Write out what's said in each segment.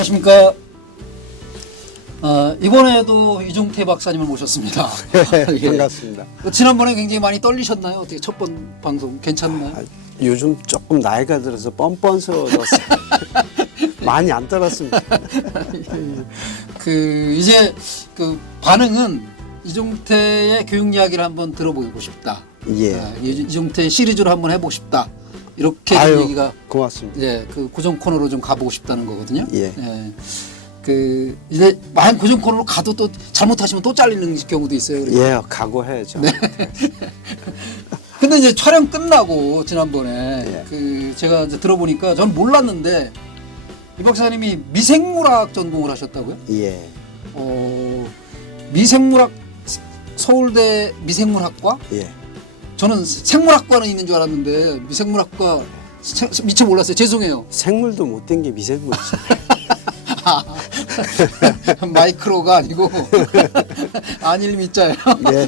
안녕하십니까. 이번에도 이종태 박사님을 모셨습니다. 예. 반갑습니다. 지난번에 굉장히 많이 떨리셨나요? 어떻게 첫 번 방송 괜찮나요? 요즘 조금 나이가 들어서 뻔뻔스러워졌어요. 많이 안 떨었습니다. 이제 반응은 이종태의 교육 이야기를 한번 들어보고 싶다. 예. 이종태 시리즈로 한번 해보고 싶다. 이렇게 얘기가 고맙습니다. 예, 고정 코너로 좀 가보고 싶다는 거거든요. 예. 이제 만약 고정 코너로 가도 또 잘못하시면 또 잘리는 경우도 있어요. 그러니까. 예, 각오해야죠. 네. 근데 이제 촬영 끝나고 지난번에 제가 이제 들어보니까 전 몰랐는데 이 박사님이 미생물학 전공을 하셨다고요? 예. 미생물학 서울대 미생물학과? 예. 저는 생물학과는 있는 줄 알았는데 미생물학과 미처 몰랐어요. 죄송해요. 생물도 못된 게 미생물이죠. 마이크로가 아니고 안일 미자예요. 예.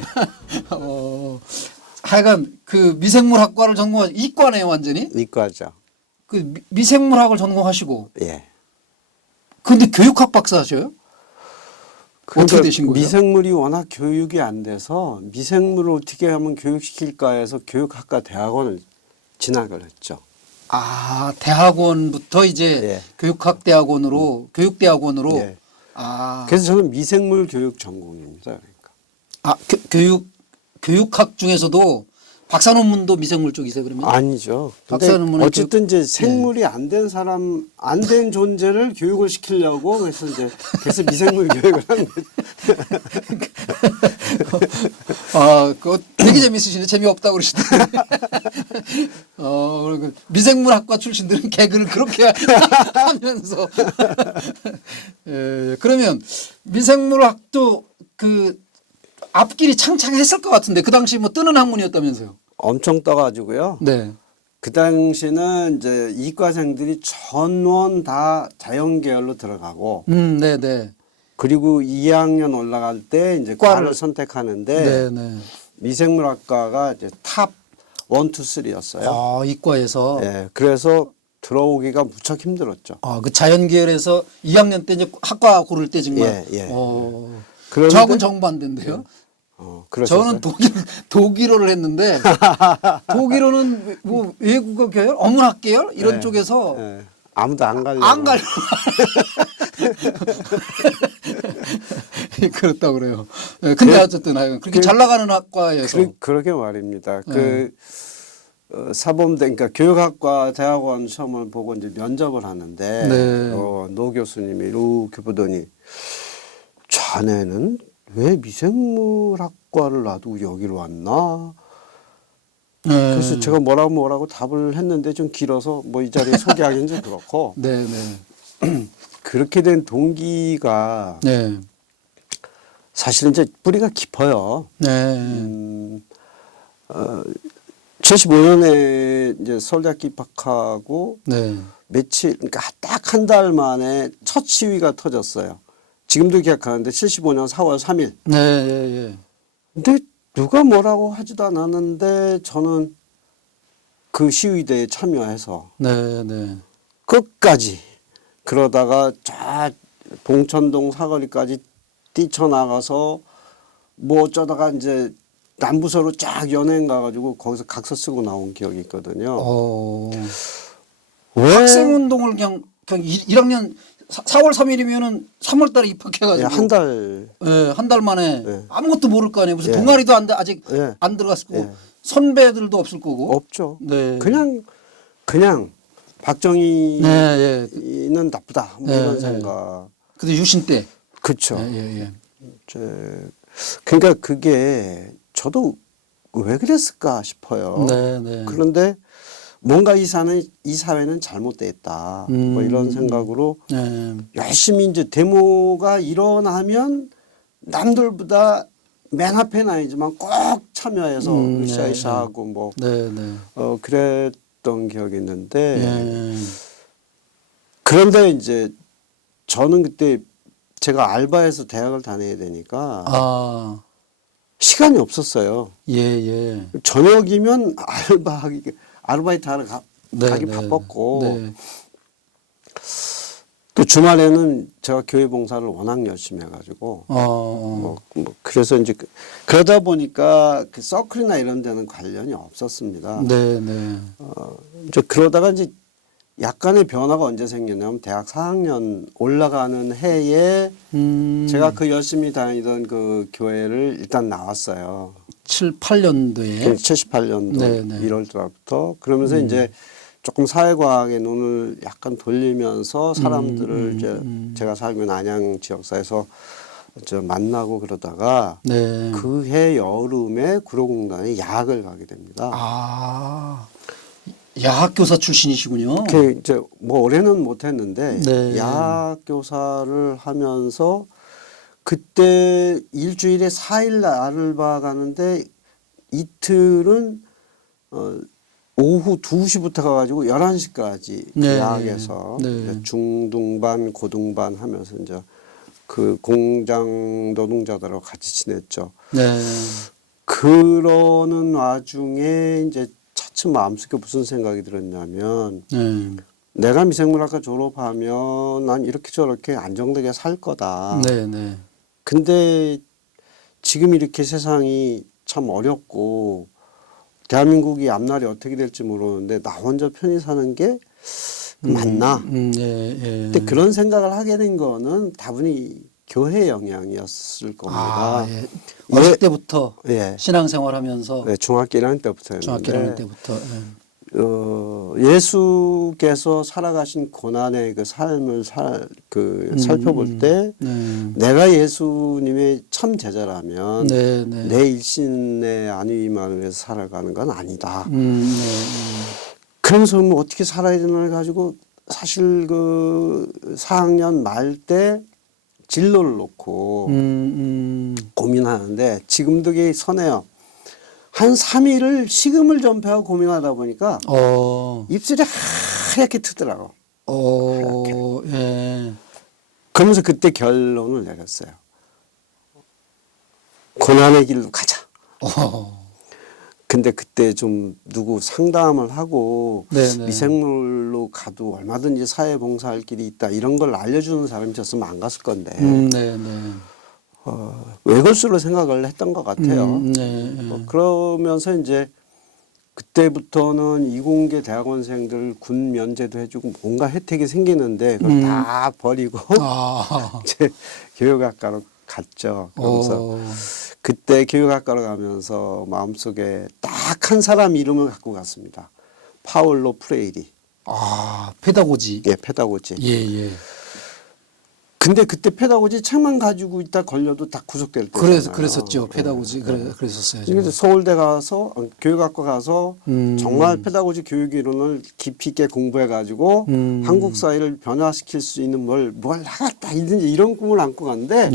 하여간 미생물학과를 전공하시 이과네요, 완전히. 이과죠. 미생물학을 전공하시고. 예. 근데 교육학 박사 하셔요? 어떻게 되신 거예요? 미생물이 워낙 교육이 안 돼서 미생물을 어떻게 하면 교육시킬까 해서 교육학과 대학원을 진학을 했죠. 아, 대학원부터 이제 교육학 대학원으로 교육대학원으로. 예. 아. 그래서 저는 미생물 교육 전공입니다. 그러니까. 교육학 중에서도 박사 논문도 미생물 쪽이세요, 그러면? 아니죠. 박사 논문은 어쨌든 이제 생물이 안 된 사람, 안 된 존재를 교육을 시키려고 그래서 미생물 교육을 한 거죠. 그거 되게 재밌으시네. 재미없다고 그러시더니. 미생물학과 출신들은 개그를 그렇게 하면서. 그러면 미생물학도 앞길이 창창했을 것 같은데 그 당시 뭐 뜨는 학문이었다면서요? 엄청 떠가지고요. 네. 그 당시는 이제 이과생들이 전원 다 자연계열로 들어가고, 네네. 그리고 2학년 올라갈 때 이제 과를 선택하는데, 네네. 미생물학과가 이제 탑 1, 2, 3였어요. 아, 이과에서. 예, 그래서 들어오기가 무척 힘들었죠. 그 자연계열에서 2학년 때 이제 학과 고를 때 정말. 예. 그런데 저하고는 정반대인데요. 그러셨어요? 저는 독일어를 했는데 독일어는 뭐 외국어 계열, 어문학 계열 이런 쪽에서 아무도 안 갈려. 안 갈려. 그렇다고 그래요. 근데 어쨌든 그렇게 잘 나가는 학과에서 그러게 말입니다. 사범대, 그러니까 교육학과 대학원 시험을 보고 이제 면접을 하는데 노 교수님이 이렇게 보더니 자네는 왜 미생물학과를 놔두고 여기로 왔나? 그래서 제가 뭐라고 답을 했는데 좀 길어서 뭐 이 자리에 소개하기는 좀 그렇고. 그렇게 된 동기가 사실은 이제 뿌리가 깊어요. 75년에 이제 서울대학교 입학하고 며칠, 그러니까 딱 한 달 만에 첫 시위가 터졌어요. 지금도 기억하는데 75년 4월 3일. 근데 누가 뭐라고 하지도 않았는데 저는 그 시위대에 참여해서 끝까지 그러다가 저 봉천동 사거리까지 뛰쳐나가서 뭐 어쩌다가 이제 남부서로 쫙 연예인 가가지고 거기서 각서 쓰고 나온 기억이 있거든요. 왜? 학생운동을 그냥 1학년 4월 3일이면은 3월 달에 입학해가지고. 한 달. 한 달 만에 아무것도 모를 거 아니에요. 무슨 동아리도 아직 안 들어갔을 거고 선배들도 없을 거고. 없죠. 그냥 박정희는 나쁘다. 뭐 이런 생각. 근데 유신 때. 그렇죠. 그러니까 그게 저도 왜 그랬을까 싶어요. 그런데 뭔가 이 사회는 잘못됐다. 뭐 이런 생각으로 열심히 이제 데모가 일어나면 남들보다 맨 앞에는 아니지만 꼭 참여해서 으쌰으쌰하고 뭐 그랬던 기억이 있는데 그런데 이제 저는 그때 제가 알바해서 대학을 다녀야 되니까 시간이 없었어요. 저녁이면 아르바이트 하러 가기 바빴고 또 그 주말에는 제가 교회 봉사를 워낙 열심히 해가지고 그래서 이제 그러다 보니까 그 서클이나 이런 데는 관련이 없었습니다. 네, 네. 이제 그러다가 이제 약간의 변화가 언제 생겼냐면 대학 4학년 올라가는 해에 제가 그 열심히 다니던 그 교회를 일단 나왔어요. 7, 8년도에 78년도 네네. 1월 달부터 그러면서 이제 조금 사회과학의 눈을 약간 돌리면서 사람들을 이제 제가 살고 있는 안양 지역사에서 저 만나고 그러다가 네. 그 해 여름에 구로공단에 야학을 가게 됩니다. 아, 야학교사 출신이시군요. 그 이제 뭐 올해는 못했는데 네. 야학교사를 하면서 그때 일주일에 4일 알바 가는데 이틀은 오후 2시부터 가가지고 11시까지 네. 야학에서 네. 중등반, 고등반 하면서 이제 그 공장 노동자들하고 같이 지냈죠. 네. 그러는 와중에 이제 차츰 마음속에 무슨 생각이 들었냐면 네. 내가 미생물학과 졸업하면 난 이렇게 저렇게 안정되게 살 거다. 네, 네. 근데 지금 이렇게 세상이 참 어렵고 대한민국이 앞날이 어떻게 될지 모르는데 나 혼자 편히 사는 게 맞나? 예, 예. 근데 그런 생각을 하게 된 거는 다분히 교회 영향이었을 겁니다. 아, 예. 어릴 때부터 예. 신앙생활하면서 네, 중학교 1학년 때부터였는데 중학교 1학년 때부터 예수께서 살아가신 고난의 그 삶을 살펴볼 때 내가 예수님의 참 제자라면 네, 네. 내 일신의 안위만을 위해서 살아가는 건 아니다. 그러면서 뭐 어떻게 살아야 되나 가지고 사실 그 4학년 말 때 진로를 놓고 고민하는데 지금도 그게 선해요. 한 3일을 식음을 전폐하고 고민하다 보니까 입술이 하얗게 트더라고. 예. 그러면서 그때 결론을 내렸어요. 고난의 길로 가자. 근데 그때 좀 누구 상담을 하고 네네. 미생물로 가도 얼마든지 사회 봉사할 길이 있다 이런 걸 알려주는 사람이 있었으면 안 갔을 건데 네네. 외골수로 생각을 했던 것 같아요. 네. 그러면서 이제 그때부터는 이공계 대학원생들 군 면제도 해주고 뭔가 혜택이 생기는데 그걸 다 버리고 이제 교육학과로 갔죠. 그러면서 그때 교육학과로 가면서 마음속에 딱 한 사람 이름을 갖고 갔습니다. 파울로 프레이리. 페다고지. 예, 페다고지. 예. 근데 그때 페다고지 책만 가지고 있다 걸려도 다 구속될 때잖아요. 그랬었죠. 페다고지. 그랬었어요. 그래서 서울대 가서 교육학과 가서 정말 페다고지 교육 이론을 깊이 있게 공부해 가지고 한국 사회를 변화시킬 수 있는 뭘 하겠다 이런 꿈을 안고 갔는데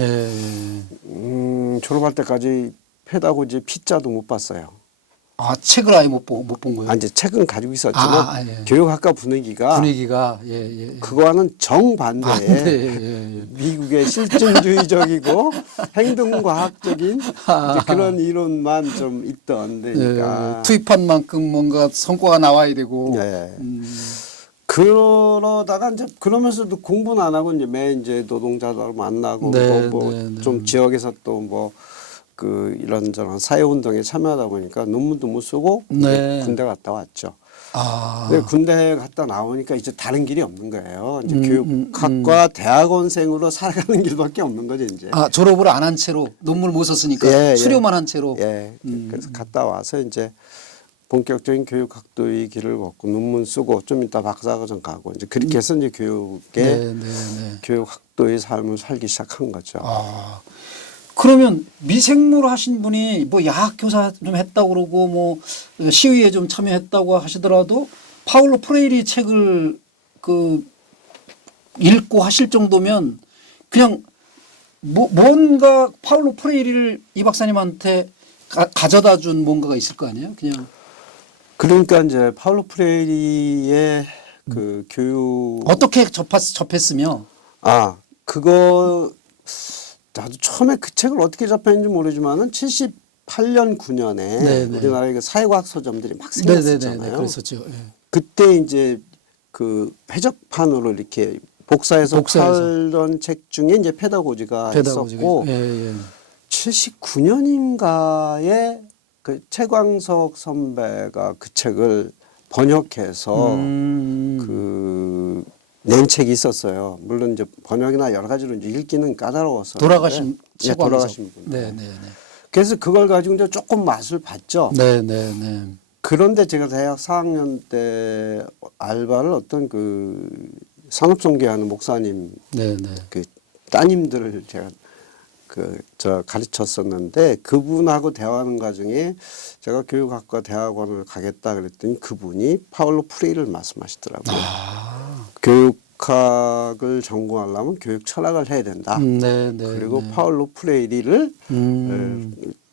졸업할 때까지 페다고지 피자도 못 봤어요. 책을 아예 못 본 거예요. 이제 책은 가지고 있었지만 예. 교육학과 분위기가 예. 그거와는 정반대의 미국의 실증주의적이고 행동과학적인 이제 그런 이론만 좀 있던 데니까 투입한 만큼 뭔가 성과가 나와야 되고. 그러다가 이제 그러면서도 공부는 안 하고 이제 매일 이제 노동자들 만나고 좀 지역에서 또 뭐 그 이런저런 사회운동에 참여하다 보니까 논문도 못 쓰고 군대 갔다 왔죠. 근데 군대 갔다 나오니까 이제 다른 길이 없는 거예요. 이제 교육학과 대학원생으로 살아가는 길밖에 없는 거죠, 이제. 졸업을 안 한 채로 논문을 못 썼으니까 수료만 한 채로. 그래서 갔다 와서 이제 본격적인 교육학도의 길을 걷고 논문 쓰고 좀 이따 박사과정 가고 이제 그렇게 해서 이제 교육학도의 삶을 살기 시작한 거죠. 그러면 미생물 하신 분이 뭐 야학교사 좀 했다고 그러고 뭐 시위에 좀 참여했다고 하시더라도 파울로 프레이리 책을 읽고 하실 정도면 그냥 뭔가 파울로 프레이리를 이 박사님한테 가져다 준 뭔가가 있을 거 아니에요? 그냥. 그러니까 이제 파울로 프레이리의 그 교육 어떻게 접했으며? 그거 나도 처음에 그 책을 어떻게 접했는지 모르지만은 78년 9년에 우리나라의 그 사회과학 서점들이 막 생겼었잖아요. 그랬었죠. 그때 이제 그 해적판으로 이렇게 복사해서 팔던 책 중에 이제 페다고지가 있었고, 79년인가에 그 최광석 선배가 그 책을 번역해서 그 낸 책이 있었어요. 물론 이제 번역이나 여러 가지로 이제 읽기는 까다로웠어요. 돌아가신 돌아가신 분. 네네네. 그래서 그걸 가지고 이제 조금 맛을 봤죠. 네네네. 그런데 제가 대학 4학년 때 알바를 어떤 그 산업송계하는 목사님, 네네. 그 따님들을 제가 가르쳤었는데 그분하고 대화하는 과정에 제가 교육학과 대학원을 가겠다 그랬더니 그분이 파울로 프레이를 말씀하시더라고요. 교육학을 전공하려면 교육 철학을 해야 된다. 그리고 파울로 프레이를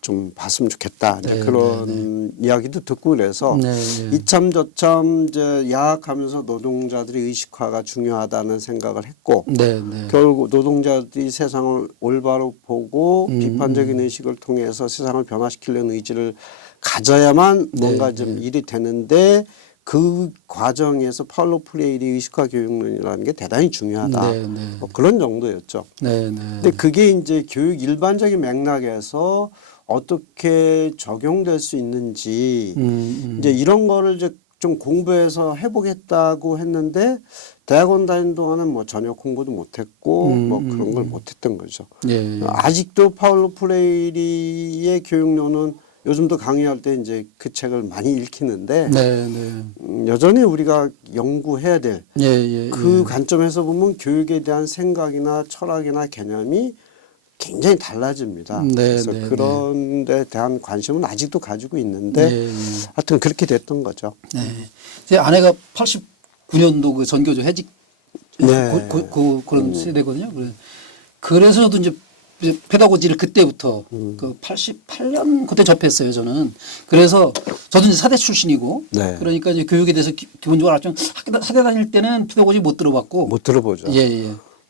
좀 봤으면 좋겠다. 이제 그런 이야기도 듣고 그래서 이참 저참 이제 야학하면서 노동자들의 의식화가 중요하다는 생각을 했고 결국 노동자들이 세상을 올바로 보고 비판적인 의식을 통해서 세상을 변화시키려는 의지를 가져야만 뭔가 좀 일이 되는데 그 과정에서 파울로 프레이리 의식화 교육론이라는 게 대단히 중요하다. 뭐 그런 정도였죠. 근데 그게 이제 교육 일반적인 맥락에서 어떻게 적용될 수 있는지 이제 이런 거를 이제 좀 공부해서 해보겠다고 했는데 대학원 다니는 동안은 뭐 전혀 공부도 못했고 뭐 그런 걸 못했던 거죠. 아직도 파울로 프레이리의 교육론은 요즘도 강의할 때 이제 그 책을 많이 읽히는데 여전히 우리가 연구해야 될 그 관점에서 보면 교육에 대한 생각이나 철학이나 개념이 굉장히 달라집니다. 그래서 그런 데 대한 관심은 아직도 가지고 있는데 하여튼 그렇게 됐던 거죠. 제 아내가 89년도 그 전교조 해직 그런 세대거든요. 그래서도 이제 페다고지를 그때부터 그 88년 그때 접했어요. 저는. 그래서 저도 이제 사대 출신이고 그러니까 이제 교육에 대해서 기본적으로 알았죠. 사대 다닐 때는 페다고지 못 들어봤고 못 들어보죠.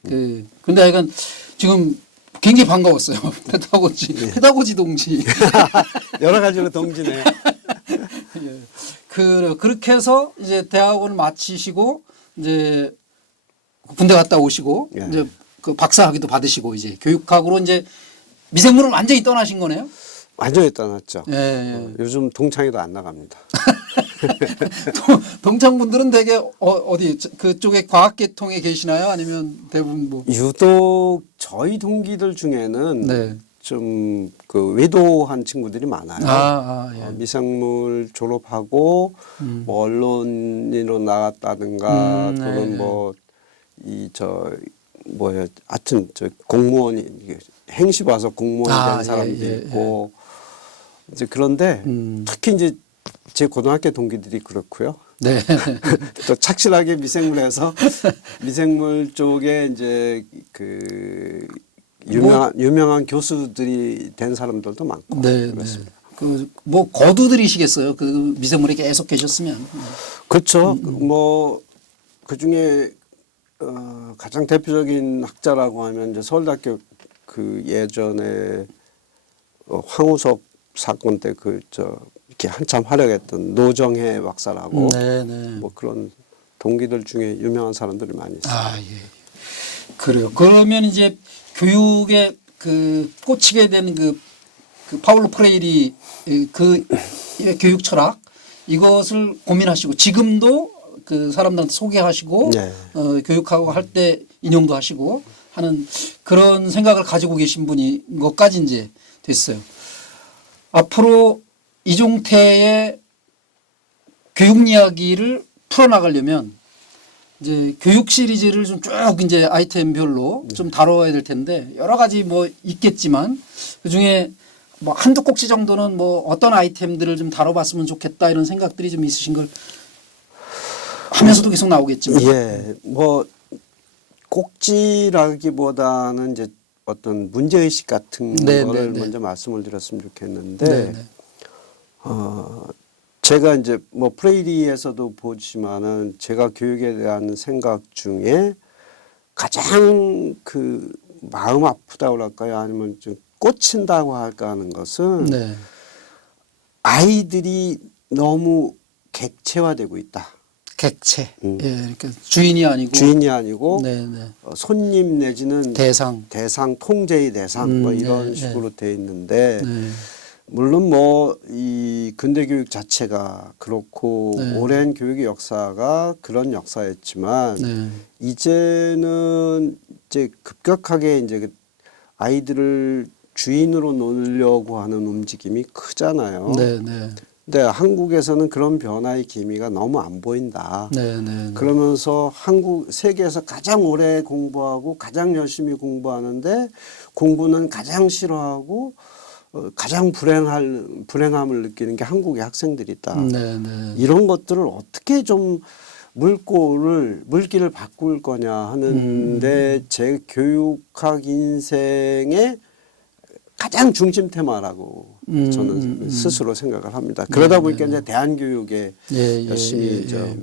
근데 하여간 지금 굉장히 반가웠어요. 페다고지 동지. 여러 가지로 동지네요. 그렇게 해서 이제 대학원을 마치시고 이제 군대 갔다 오시고 이제 그 박사학위도 받으시고 이제 교육학으로 이제 미생물을 완전히 떠나신 거네요. 완전히 떠났죠. 요즘 동창회도 안 나갑니다. 동창분들은 되게 어디 그쪽에 과학계통에 계시나요? 아니면 대부분 뭐? 유독 저희 동기들 중에는 좀 그 외도한 친구들이 많아요. 미생물 졸업하고 뭐 언론인으로 나갔다든가 또는 뭐 하여튼 공무원이 행시 봐서 공무원이 된 사람도 있고 이제 그런데 특히 이제 제 고등학교 동기들이 그렇고요. 또 착실하게 미생물에서 미생물 쪽에 이제 그 유명한 교수들이 된 사람들도 많고 그렇습니다. 그 뭐 거두들이시겠어요. 그 미생물에 계속 계셨으면. 그렇죠. 뭐 그 중에 가장 대표적인 학자라고 하면 이제 서울대학교 그 예전에 황우석 사건 때 이렇게 한참 활약했던 노정혜 박사라고 뭐 그런 동기들 중에 유명한 사람들이 많이 있어요. 그래요. 그러면 이제 교육에 그 꽂히게 된 그 파울로 프레이리 그 교육 철학 이것을 고민하시고 지금도 그 사람들한테 소개하시고 교육하고 할 때 인용도 하시고 하는 그런 생각을 가지고 계신 분인 것까지 이제 됐어요. 앞으로 이종태의 교육 이야기를 풀어나가려면 이제 교육 시리즈를 좀 쭉 이제 아이템별로 좀 다뤄야 될 텐데 여러 가지 뭐 있겠지만 그 중에 뭐 한두 꼭지 정도는 뭐 어떤 아이템들을 좀 다뤄봤으면 좋겠다 이런 생각들이 좀 있으신 걸 하면서도 계속 나오겠지만. 뭐 꼭지라기보다는 이제 어떤 문제의식 같은 거를 먼저 말씀을 드렸으면 좋겠는데 제가 이제 뭐 프레이리에서도 보지만은 제가 교육에 대한 생각 중에 가장 그 마음 아프다고 할까요? 아니면 좀 꽂힌다고 할까 하는 것은 아이들이 너무 객체화되고 있다. 객체. 예, 그러니까 주인이 아니고 네. 손님 내지는 대상 통제의 대상 뭐 이런 식으로 돼 있는데 물론 뭐 이 근대 교육 자체가 그렇고 오랜 교육의 역사가 그런 역사였지만 이제는 이제 급격하게 이제 아이들을 주인으로 놓으려고 하는 움직임이 크잖아요. 근데 한국에서는 그런 변화의 기미가 너무 안 보인다. 그러면서 세계에서 가장 오래 공부하고 가장 열심히 공부하는데 공부는 가장 싫어하고 가장 불행함을 느끼는 게 한국의 학생들이다. 이런 것들을 어떻게 좀 물길을 바꿀 거냐 하는데 제 교육학 인생의 가장 중심 테마라고 저는 스스로 생각을 합니다. 그러다 보니까 이제 대안교육에 열심히 이제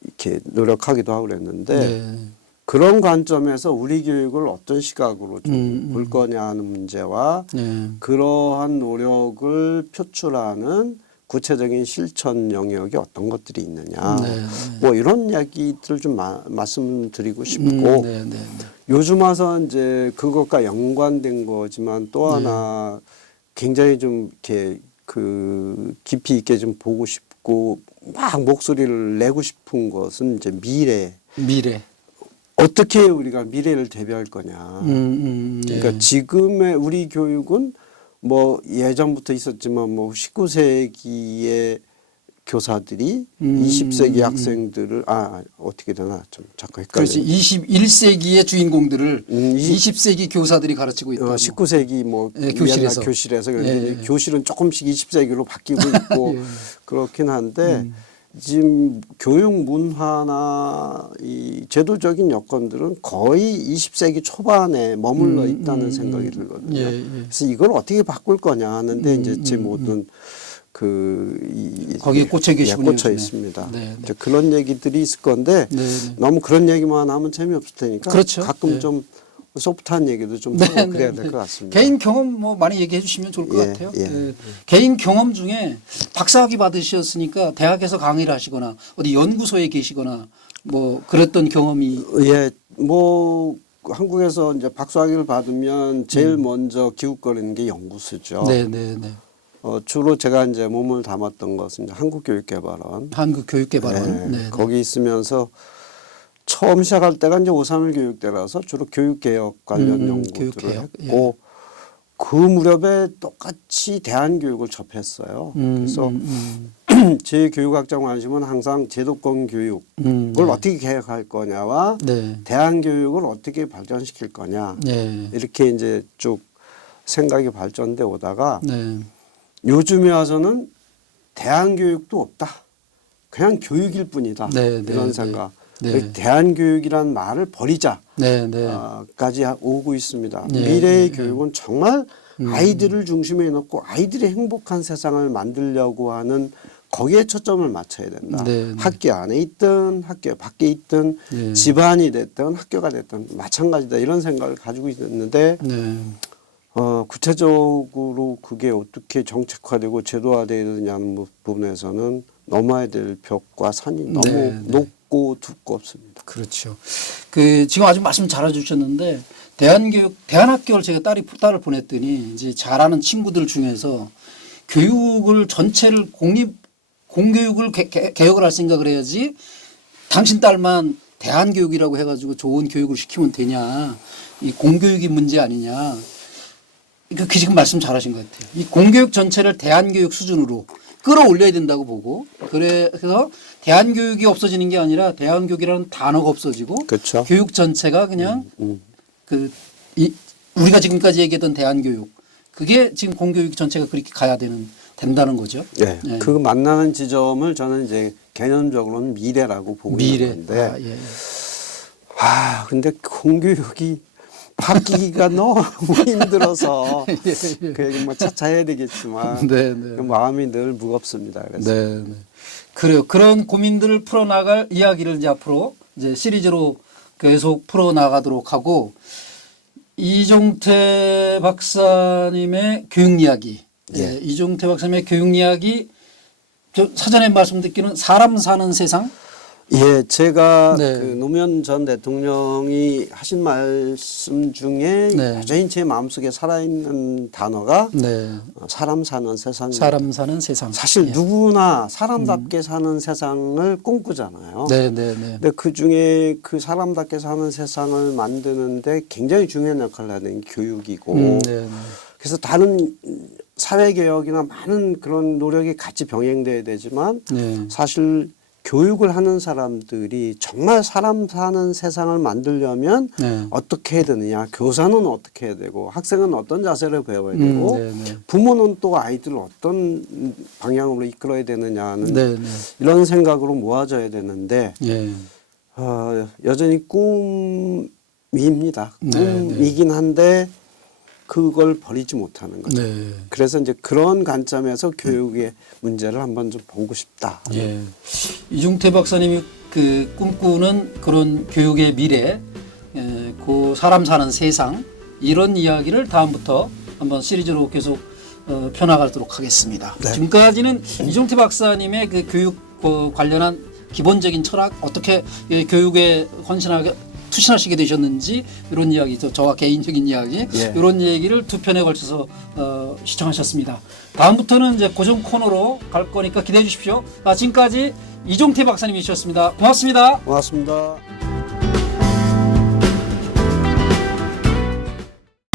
이렇게 노력하기도 하고 그랬는데 그런 관점에서 우리 교육을 어떤 시각으로 좀 볼 거냐 하는 문제와 그러한 노력을 표출하는 구체적인 실천 영역이 어떤 것들이 있느냐 뭐 이런 이야기들을 좀 말씀드리고 싶고 요즘 와서 이제 그것과 연관된 거지만 또 하나 굉장히 좀 이렇게 깊이 있게 좀 보고 싶고 막 목소리를 내고 싶은 것은 이제 미래. 어떻게 우리가 미래를 대비할 거냐. 그러니까 지금의 우리 교육은 뭐 예전부터 있었지만 뭐 19세기의 교사들이 20세기 학생들을 어떻게 되나 좀 자꾸 헷갈려요. 그렇지. 21세기의 주인공들을 20세기 교사들이 가르치고 있다. 19세기 뭐 교실에서 교실은 조금씩 20세기로 바뀌고 있고 그렇긴 한데 지금 교육 문화나 이 제도적인 여건들은 거의 20세기 초반에 머물러 있다는 생각이 들거든요. 그래서 이걸 어떻게 바꿀 거냐 하는데 이제 제 모든 거기에 꽂혀 계시군요. 꽂혀 있습니다. 이제 그런 얘기들이 있을 건데 너무 그런 얘기만 하면 재미없을 테니까 가끔 좀 소프트한 얘기도 좀 하고 그래야 될 것 같습니다. 개인 경험 뭐 많이 얘기해 주시면 좋을 것 같아요. 개인 경험 중에 박사학위 받으셨으니까 대학에서 강의를 하시거나 어디 연구소에 계시거나 뭐 그랬던 경험이 뭐 한국에서 이제 박사학위를 받으면 제일 먼저 기웃거리는 게 연구소죠. 주로 제가 이제 몸을 담았던 것은 이제 한국교육개발원. 거기 있으면서 처음 시작할 때가 이제 5.31 교육대라서 주로 교육개혁 관련 연구들을 했고 그 무렵에 똑같이 대안교육을 접했어요. 그래서 제 교육학적 관심은 항상 제도권 교육을 어떻게 개혁할 거냐와 대안교육을 어떻게 발전시킬 거냐 이렇게 이제 쭉 생각이 발전돼 오다가 요즘에 와서는 대안교육도 없다. 그냥 교육일 뿐이다. 이런 생각. 대안교육이라는 말을 버리자. 까지 오고 있습니다. 미래의 교육은 정말 아이들을 중심에 놓고 아이들이 행복한 세상을 만들려고 하는 거기에 초점을 맞춰야 된다. 학교 안에 있든 학교 밖에 있든 집안이 됐든 학교가 됐든 마찬가지다. 이런 생각을 가지고 있는데 구체적으로 그게 어떻게 정책화되고 제도화되어야 되냐는 부분에서는 넘어야 될 벽과 산이 너무 높고 두껍습니다. 그렇죠. 지금 아주 말씀 잘해주셨는데 대안학교를 제가 딸을 보냈더니 이제 잘하는 친구들 중에서 교육을 전체를 공교육을 개혁을 할 생각을 해야지 당신 딸만 대안교육이라고 해가지고 좋은 교육을 시키면 되냐. 이 공교육이 문제 아니냐. 지금 말씀 잘하신 것 같아요. 이 공교육 전체를 대안교육 수준으로 끌어올려야 된다고 보고 그래서 대안교육이 없어지는 게 아니라 대안교육이라는 단어가 없어지고 교육 전체가 그냥 우리가 지금까지 얘기했던 대안교육 그게 지금 공교육 전체가 그렇게 가야 된다는 거죠. 그 만나는 지점을 저는 이제 개념적으로는 미래라고 보고 있는데 근데 공교육이 바뀌기가 너무 힘들어서 그 얘기 뭐 차차 해야 되겠지만 마음이 늘 무겁습니다. 그래서 그래요. 그런 고민들을 풀어나갈 이야기를 이제 앞으로 이제 시리즈로 계속 풀어나가도록 하고 이종태 박사님의 교육 이야기, 이종태 박사님의 교육 이야기 저 사전에 말씀 듣기는 사람 사는 세상. 예, 제가 네. 그 노무현 전 대통령이 하신 말씀 중에 네. 여전히 제 마음속에 살아있는 단어가 네. 사람 사는 세상. 사람 사는 세상. 사실 예. 누구나 사람답게 사는 세상을 꿈꾸잖아요. 네, 네, 네. 근데 그 중에 그 사람답게 사는 세상을 만드는데 굉장히 중요한 역할을 하는 게 교육이고, 네, 네. 그래서 다른 사회개혁이나 많은 그런 노력이 같이 병행돼야 되지만 네. 사실 교육을 하는 사람들이 정말 사람 사는 세상을 만들려면 네. 어떻게 해야 되느냐, 교사는 어떻게 해야 되고 학생은 어떤 자세를 배워야 되고 네, 네. 부모는 또 아이들을 어떤 방향으로 이끌어야 되느냐는 네, 네. 이런 생각으로 모아져야 되는데 예. 여전히 꿈입니다. 네, 꿈이긴 한데 그걸 버리지 못하는 거죠. 네. 그래서 이제 그런 관점에서 교육의 문제를 한번 좀 보고 싶다. 예. 이중태 박사님이 그 꿈꾸는 그런 교육의 미래, 그 사람 사는 세상 이런 이야기를 다음부터 한번 시리즈로 계속 펴나가도록 하겠습니다. 네. 지금까지는 이중태 박사님의 그 교육 관련한 기본적인 철학 어떻게 교육에 헌신하게 투신하시게 되셨는지 이런 이야기, 저와 개인적인 이야기 예. 이런 얘기를 두 편에 걸쳐서 시청하셨습니다. 다음부터는 이제 고정 코너로 갈 거니까 기대해 주십시오. 지금까지 이종태 박사님이셨습니다. 고맙습니다. 고맙습니다.